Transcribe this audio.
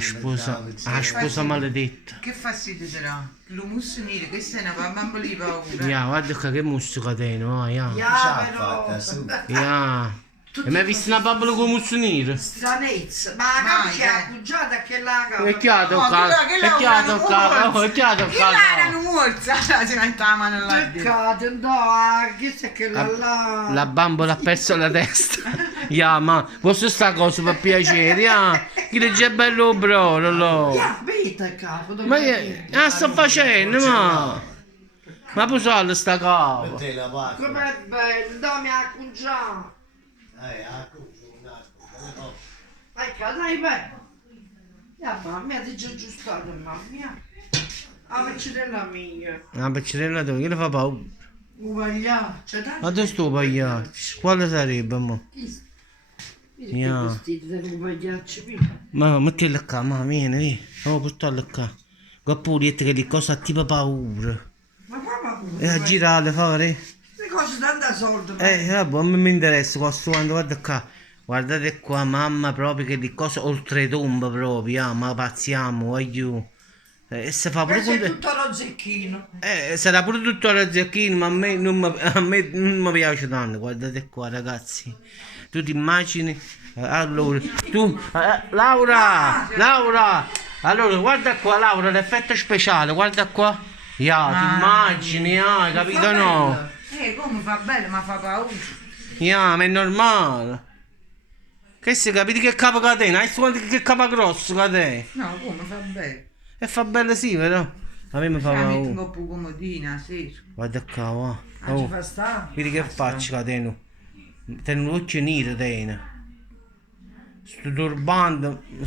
sposa maledetta. Che fastidio sarà? L'humus nero, questa è una bambola di paura. Ya, guarda qua che musica teno, ya. Ya. E mi hai visto una bambola con musso nero? Stranezza, ma la Mai, c'è la cuggiata che la E chi ha toccato? E chi ha toccato? E chi ha Che toccato? l'erano morta? Si mette la mano là dentro. Peccato, no, chi è che la... La bambola ha perso la testa. Ya, ma posso sta cosa per piacere, ya? Chi legge bello brolo, Vedi capo, dove Ma che sta facendo, ma? Ma può usare sta cava? com'è bello, dammi la cuggiata. Ecco, dai, beh. Ma mi ha già aggiustato, mamma mia. La peccirella mia. La peccirella tua, che le fa paura? Uguagliaccia, dai. Ma dove sto pagliaccio? Quale sarebbe, mo? Vedi che Ya. vestiti da uguagliacci, vedi. Ma mettila qua, ma vieni. Oh, portala qua. Oppure che di cosa tipo paura. Ma qua pure. E a girare, fare? Le cose tanta soldi. Vabbè, non mi interessa questo quando guarda qua. Guardate qua, mamma, proprio che di cosa oltretomba proprio, ma pazziamo, voglio. E se fa pure Questo è con... tutto lo zecchino. sarà pure tutto la zecchino, ma a me non mi piace tanto, guardate qua ragazzi. Tu ti immagini? Allora, tu, Laura, allora guarda qua Laura, l'effetto speciale, guarda qua. Ya, ti immagini, capito no? Come fa bello, ma fa paura. Ya, ma è normale. Che si capite che capo che te? Hai che capo grosso che te? No, come fa bello. E fa bello sì, però. A me mi fa La metti un paura. po' più comodina, sì. Guarda qua, va. Ci Oh, fa sta. vedi che faccio che te no. Te un occhio nero te. Sto turbando.